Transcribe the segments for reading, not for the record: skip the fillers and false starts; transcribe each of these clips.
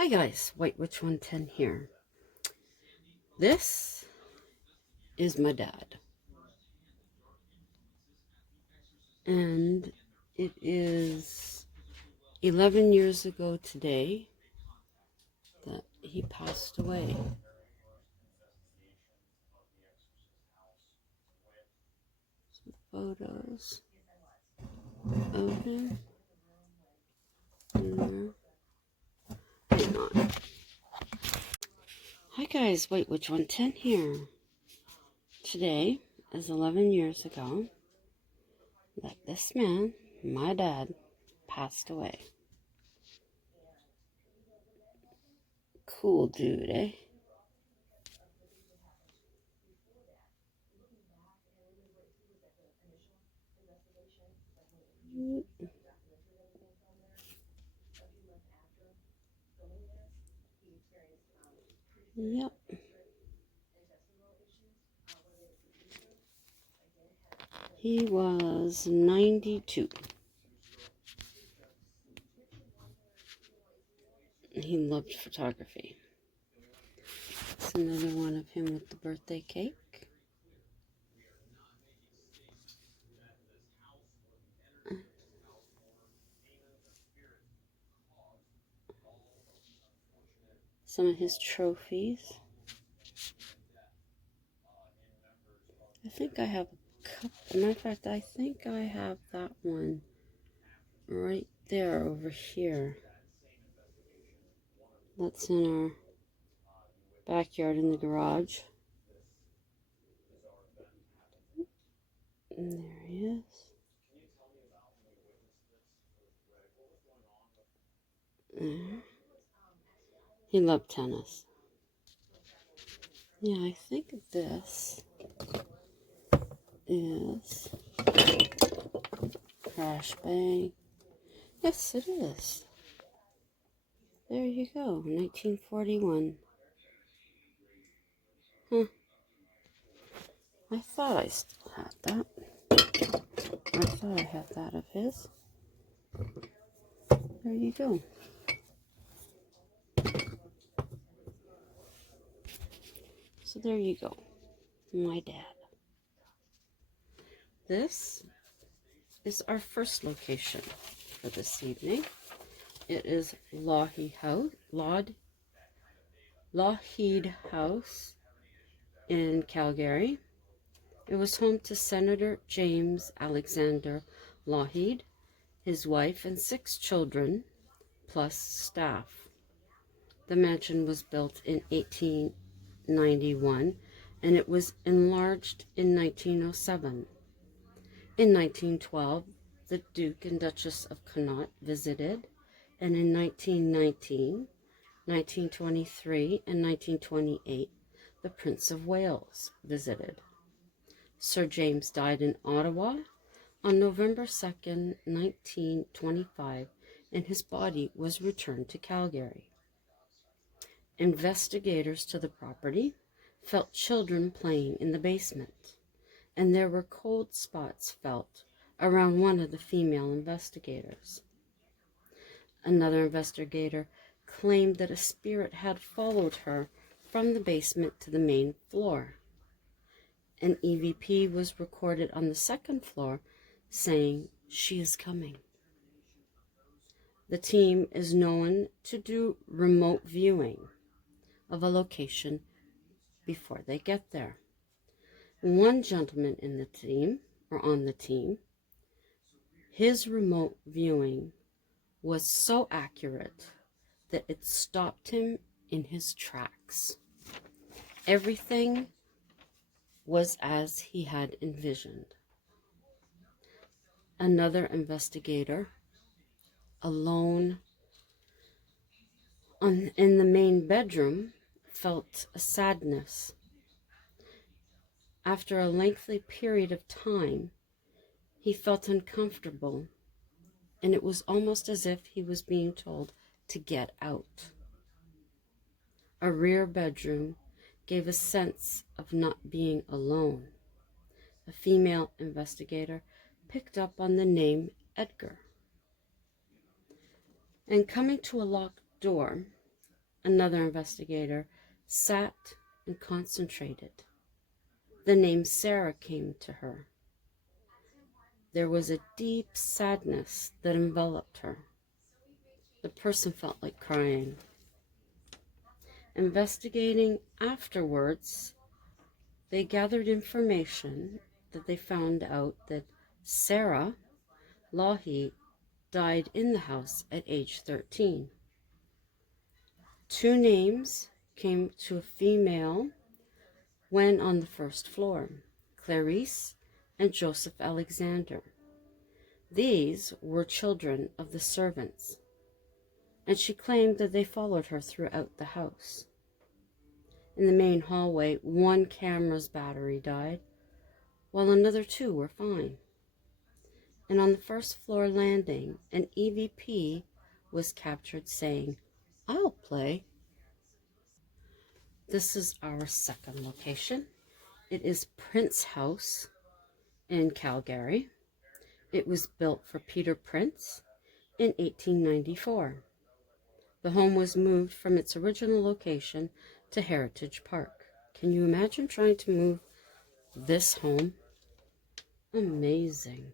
Hi guys, White Witch 110 here. This is my dad. And it is 11 years ago today that he passed away. Some photos of him. Hang on. Hi guys, White Witch 110 here. Today is 11 years ago that this man, my dad, passed away. Cool dude, eh? Yep. He was 92. He loved photography. It's another one of him with the birthday cake. Some of his trophies. I think I have a couple. Matter of fact, I think I have that one right there over here. That's in our backyard in the garage. And there he is. There. He loved tennis. Yeah, I think this is Crash Bang. Yes, it is. There you go, 1941. Huh. I thought I still had that. I thought I had that of his. There you go. So there you go. My dad. This is our first location for this evening. It is Lougheed House in Calgary. It was home to Senator James Alexander Lougheed, his wife, and 6 children, plus staff. The mansion was built in 1891, and it was enlarged in 1907. In 1912, the Duke and Duchess of Connaught visited, and in 1919, 1923, and 1928, the Prince of Wales visited. Sir James died in Ottawa on November 2nd, 1925, and his body was returned to Calgary. Investigators to the property felt children playing in the basement, and there were cold spots felt around one of the female investigators. Another investigator claimed that a spirit had followed her from the basement to the main floor. An EVP was recorded on the 2nd floor saying, "She is coming." The team is known to do remote viewing of a location before they get there. One gentleman in the team, or on the team, his remote viewing was so accurate that it stopped him in his tracks. Everything was as he had envisioned. Another investigator, alone in the main bedroom, felt a sadness. After a lengthy period of time, he felt uncomfortable, and it was almost as if he was being told to get out. A rear bedroom gave a sense of not being alone. A female investigator picked up on the name Edgar. And coming to a locked door, another investigator, sat and concentrated. The name Sarah came to her. There was a deep sadness that enveloped her. The person felt like crying. Investigating afterwards, they gathered information that they found out that Sarah LOUCHEED died in the house at age 13. 2 names came to a female when on the first floor, Clarice and Joseph Alexander. These were children of the servants, and she claimed that they followed her throughout the house. In the main hallway, 1 camera's battery died, while another 2 were fine. And on the first floor landing, an EVP was captured saying, "I'll play." This is our second location. It is Prince House in Calgary. It was built for Peter Prince in 1894. The home was moved from its original location to Heritage Park. Can you imagine trying to move this home? Amazing.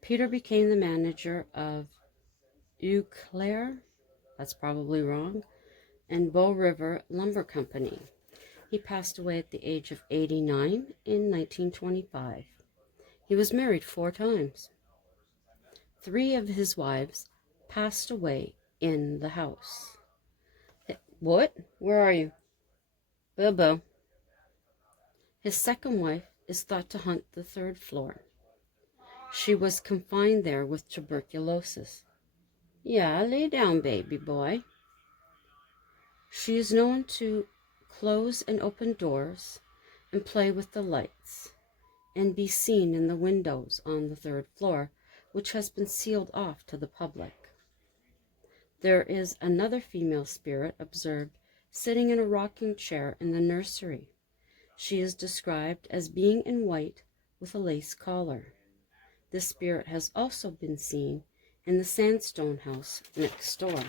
Peter became the manager of Eau Claire, that's probably wrong, and Bow River Lumber Company. He passed away at the age of 89 in 1925. He was married 4 times. 3 of his wives passed away in the house. What? Where are you? Bobo. His second wife is thought to haunt the 3rd floor. She was confined there with tuberculosis. Yeah, lay down, baby boy. She is known to close and open doors and play with the lights and be seen in the windows on the 3rd floor, which has been sealed off to the public. There is another female spirit observed sitting in a rocking chair in the nursery. She is described as being in white with a lace collar. This spirit has also been seen in the sandstone house next door.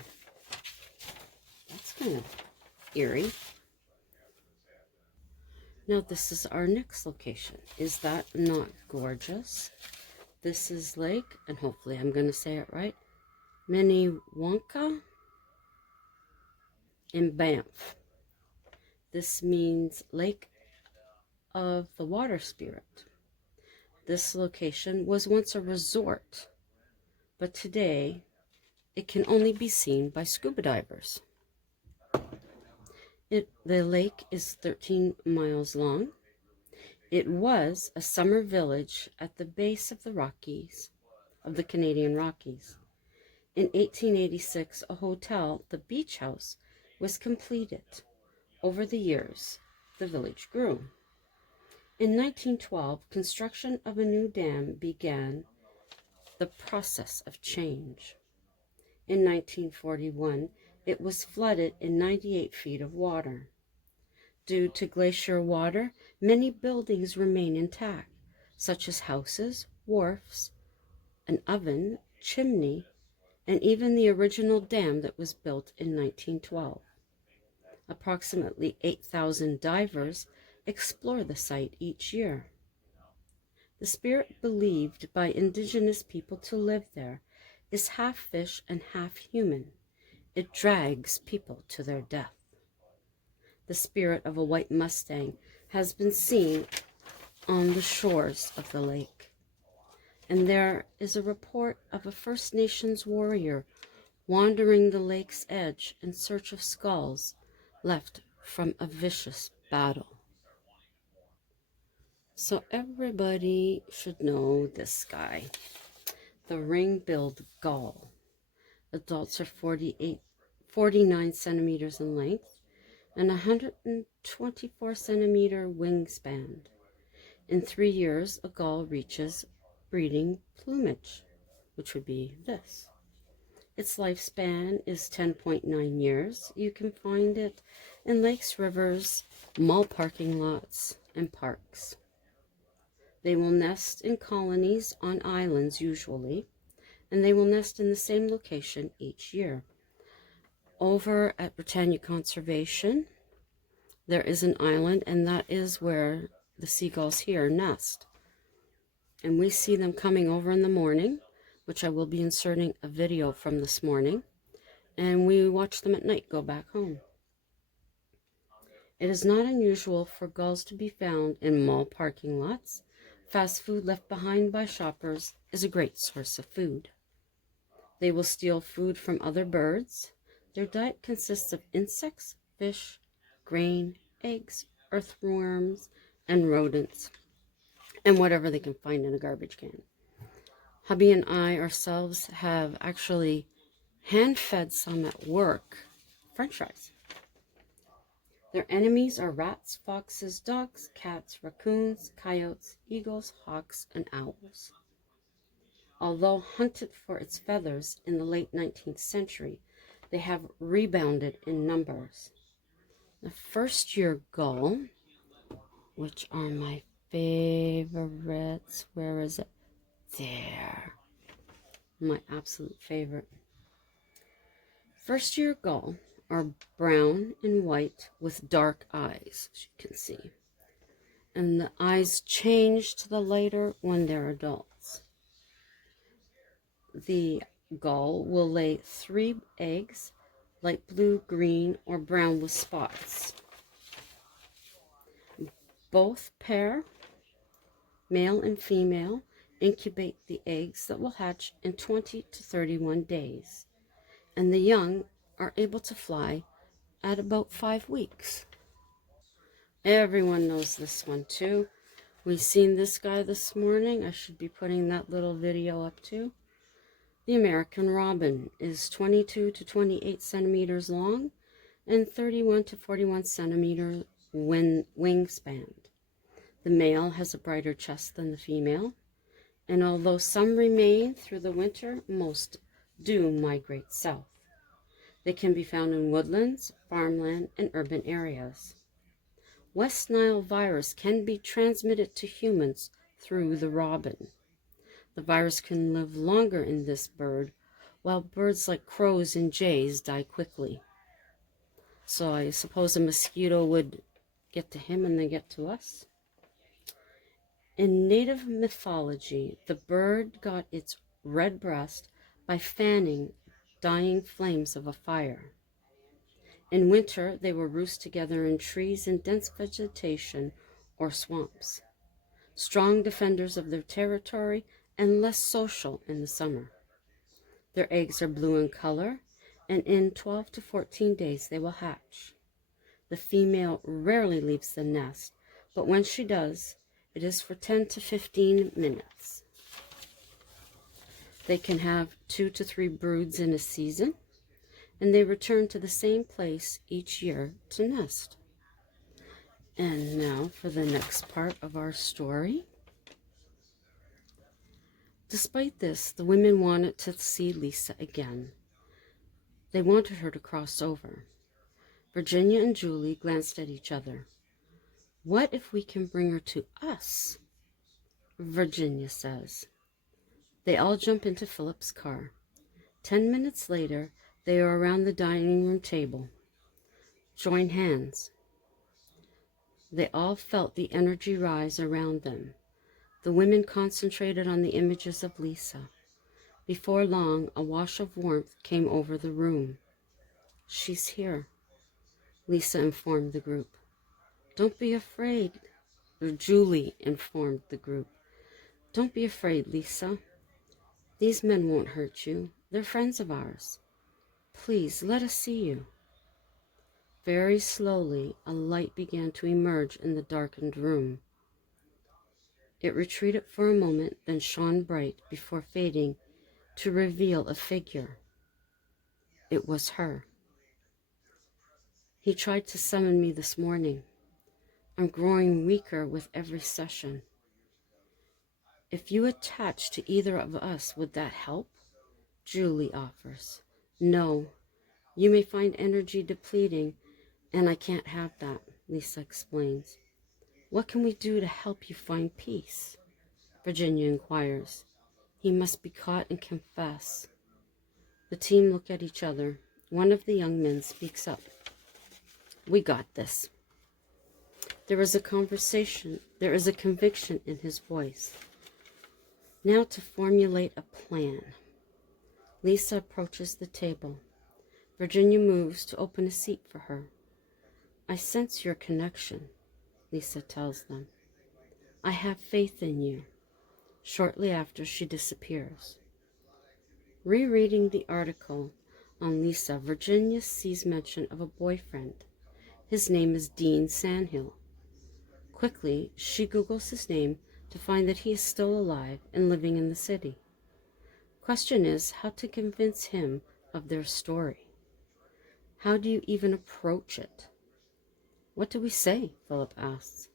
That's kind of eerie. Now this is our next location. Is that not gorgeous? This is Lake, and hopefully I'm going to say it right, MINNEWANKA in Banff. This means Lake of the Water Spirit. This location was once a resort, but today it can only be seen by scuba divers. The lake is 13 miles long. It was a summer village at the base of the Rockies, of the Canadian Rockies. In 1886, a hotel, the Beach House, was completed. Over the years, the village grew. In 1912, construction of a new dam began the process of change. In 1941, it was flooded in 98 feet of water. Due to glacier water, many buildings remain intact, such as houses, wharfs, an oven, chimney, and even the original dam that was built in 1912. Approximately 8,000 divers explore the site each year. The spirit believed by indigenous people to live there is half fish and half human. It drags people to their death. The spirit of a white Mustang has been seen on the shores of the lake. And there is a report of a First Nations warrior wandering the lake's edge in search of skulls left from a vicious battle. So everybody should know this guy, the ring-billed gull. Adults are 49 centimeters in length and 124 centimeter wingspan. In 3 years, a gull reaches breeding plumage, which would be this. Its lifespan is 10.9 years. You can find it in lakes, rivers, mall parking lots, and parks. They will nest in colonies on islands usually, and they will nest in the same location each year. Over at Britannia Conservation, there is an island, and that is where the seagulls here nest. And we see them coming over in the morning, which I will be inserting a video from this morning, and we watch them at night go back home. It is not unusual for gulls to be found in mall parking lots. Fast food left behind by shoppers is a great source of food. They will steal food from other birds. Their diet consists of insects, fish, grain, eggs, earthworms, and rodents, and whatever they can find in a garbage can. Hubby and I ourselves have actually hand-fed some at work French fries. Their enemies are rats, foxes, dogs, cats, raccoons, coyotes, eagles, hawks, and owls. Although hunted for its feathers in the late 19th century, they have rebounded in numbers. The first-year gull, which are my favorites, where is it? There. My absolute favorite. First-year gull are brown and white with dark eyes, as you can see. And the eyes change to the lighter when they're adults. The gull will lay 3 eggs, light blue, green, or brown with spots. Both pair, male and female, incubate the eggs that will hatch in 20 to 31 days. And the young are able to fly at about 5 weeks. Everyone knows this one too. We've seen this guy this morning. I should be putting that little video up too. The American robin is 22 to 28 centimeters long and 31 to 41 centimeter wingspan. The male has a brighter chest than the female, and although some remain through the winter, most do migrate south. They can be found in woodlands, farmland, and urban areas. West Nile virus can be transmitted to humans through the robin. The virus can live longer in this bird, while birds like crows and jays die quickly. So I suppose a mosquito would get to him and then get to us. In native mythology, the bird got its red breast by fanning dying flames of a fire. In winter, they will roost together in trees and dense vegetation or swamps, strong defenders of their territory and less social in the summer. Their eggs are blue in color, and in 12 to 14 days they will hatch. The female rarely leaves the nest, but when she does, it is for 10 to 15 minutes. They can have 2 to 3 broods in a season, and they return to the same place each year to nest. And now for the next part of our story. Despite this, the women wanted to see Lisa again. They wanted her to cross over. Virginia and Julie glanced at each other. "What if we can bring her to us?" Virginia says. They all jump into Philip's car. 10 minutes later, they are around the dining room table. Join hands. They all felt the energy rise around them. The women concentrated on the images of Lisa. Before long, a wash of warmth came over the room. "She's here," Lisa informed the group. "Don't be afraid," Julie informed the group. "Don't be afraid, Lisa. These men won't hurt you. They're friends of ours. Please, let us see you." Very slowly, a light began to emerge in the darkened room. It retreated for a moment, then shone bright before fading to reveal a figure. It was her. "He tried to summon me this morning. I'm growing weaker with every session. If you attach to either of us, would that help?" Julie offers. "No, you may find energy depleting, and I can't have that," Lisa explains. "What can we do to help you find peace?" Virginia inquires. "He must be caught and confess." The team look at each other. One of the young men speaks up. We got this. There is a conviction in his voice. Now to formulate a plan. Lisa approaches the table. Virginia moves to open a seat for her. I sense your connection, Lisa tells them. I have faith in you. Shortly after, she disappears. Rereading the article on Lisa, Virginia sees mention of a boyfriend. His name is Dean Sandhill. Quickly, she Googles his name to find that he is still alive and living in the city. Question is how to convince him of their story. How do you even approach it? What do we say? Philip asks.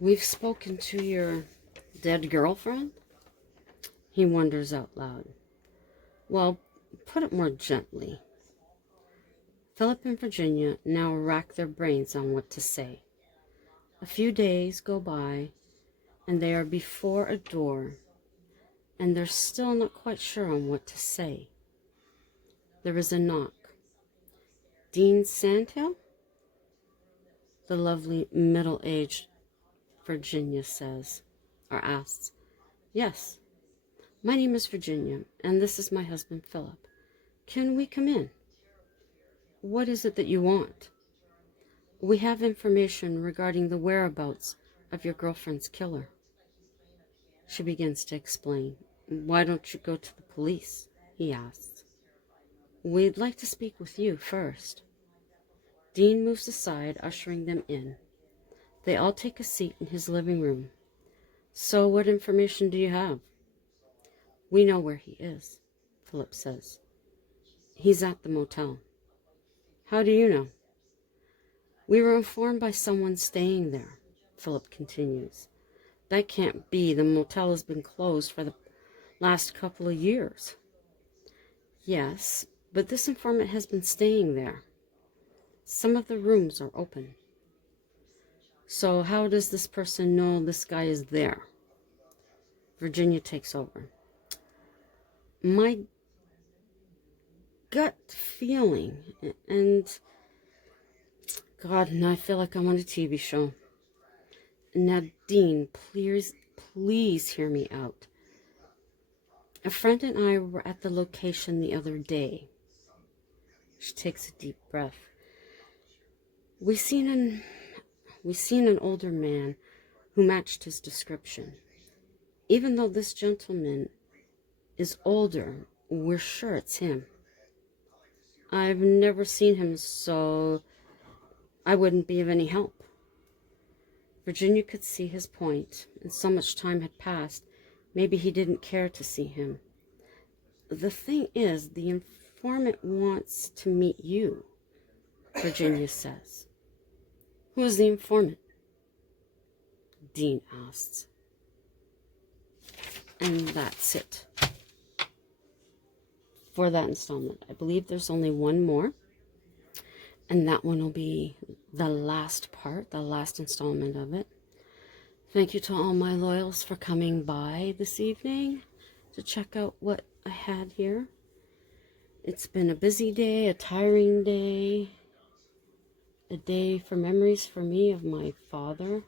We've spoken to your dead girlfriend? He wonders out loud. Well, put it more gently. Philip and Virginia now rack their brains on what to say. A few days go by, and they are before a door, and they're still not quite sure on what to say. There is a knock. Dean Sandhill? The lovely middle-aged Virginia says, or asks. Yes. My name is Virginia, and this is my husband, Philip. Can we come in? What is it that you want? We have information regarding the whereabouts of your girlfriend's killer. She begins to explain. Why don't you go to the police? He asks. We'd like to speak with you first. Dean moves aside, ushering them in. They all take a seat in his living room. So what information do you have? We know where he is, Philip says. He's at the motel. How do you know? We were informed by someone staying there, Philip continues. That can't be. The motel has been closed for the last couple of years. Yes, but this informant has been staying there. Some of the rooms are open. So how does this person know this guy is there? Virginia takes over. My gut feeling, and God, now I feel like I'm on a TV show. Now, Dean, please hear me out. A friend and I were at the location the other day. She takes a deep breath. We seen an older man who matched his description. Even though this gentleman is older, we're sure it's him. I've never seen him, so I wouldn't be of any help. Virginia could see his point, and so much time had passed, maybe he didn't care to see him. The thing is, the informant wants to meet you, Virginia says. Who is the informant? Dean asks. And that's it for that installment. I believe there's only one more, and that one will be the last part, the last installment of it. Thank you to all my loyals for coming by this evening to check out what I had here. It's been a busy day, a tiring day, a day for memories for me of my father.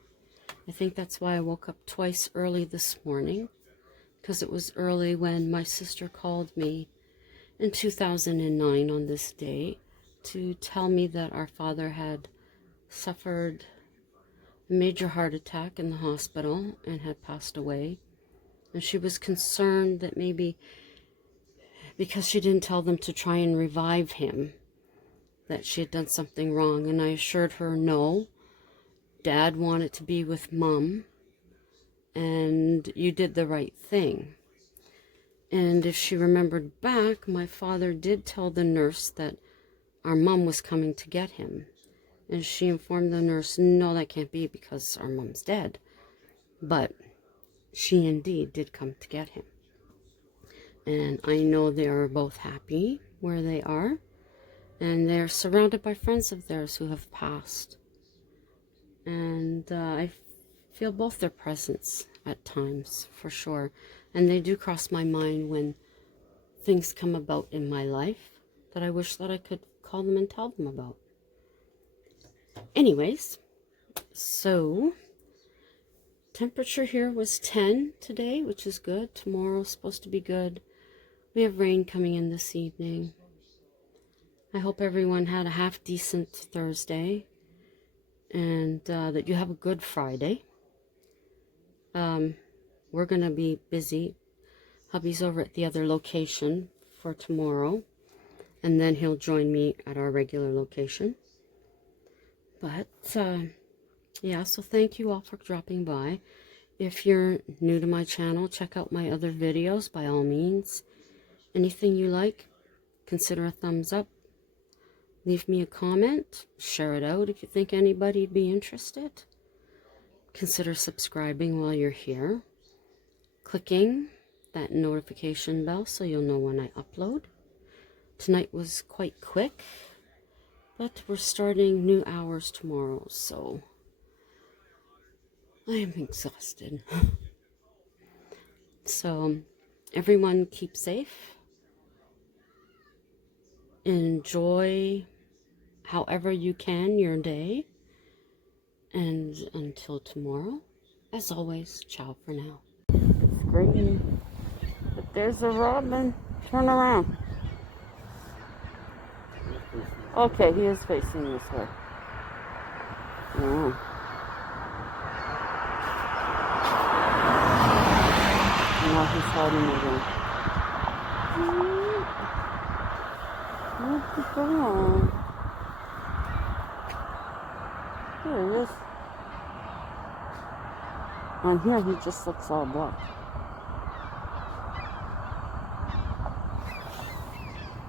I think that's why I woke up twice early this morning, because it was early when my sister called me in 2009 on this day to tell me that our father had suffered a major heart attack in the hospital and had passed away. And she was concerned that maybe because she didn't tell them to try and revive him, that she had done something wrong. And I assured her, no, Dad wanted to be with Mom, and you did the right thing. And if she remembered back, my father did tell the nurse that our mom was coming to get him. And she informed the nurse, no, that can't be because our mom's dead. But she indeed did come to get him. And I know they are both happy where they are. And they're surrounded by friends of theirs who have passed. And I feel both their presence at times, for sure. And they do cross my mind when things come about in my life. that I wish that I could call them and tell them about. Anyways, so temperature here was 10 today, which is good. Tomorrow's supposed to be good. We have rain coming in this evening. I hope everyone had a half decent Thursday and that you have a good Friday. We're going to be busy. Hubby's over at the other location for tomorrow, and then he'll join me at our regular location. But, yeah, so thank you all for dropping by. If you're new to my channel, check out my other videos by all means. Anything you like, consider a thumbs up. Leave me a comment. Share it out if you think anybody'd be interested. Consider subscribing while you're here. Clicking that notification bell so you'll know when I upload. Tonight was quite quick, but we're starting new hours tomorrow, so I am exhausted. So everyone keep safe. Enjoy however you can your day. And until tomorrow, as always, ciao for now. It's great. But there's a robin. Turn around. Okay, he is facing this way. Yeah. Now he's hiding again. Where's he going? There he is. On here, he just looks all black.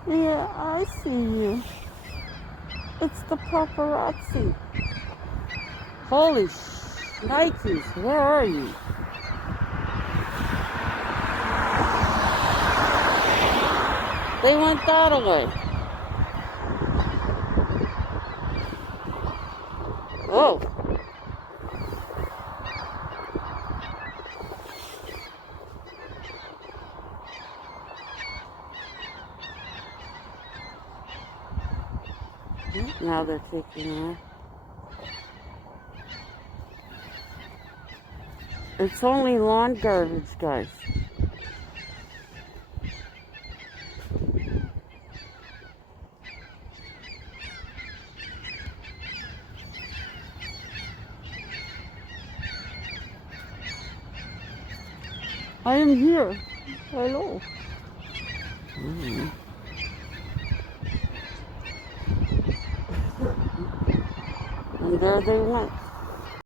Yeah, I see you. It's the paparazzi. Holy Nikes, where are you? They went that way. Oh. Now they're taking her. It's only lawn garbage, guys. I am here. Hello. And there they went.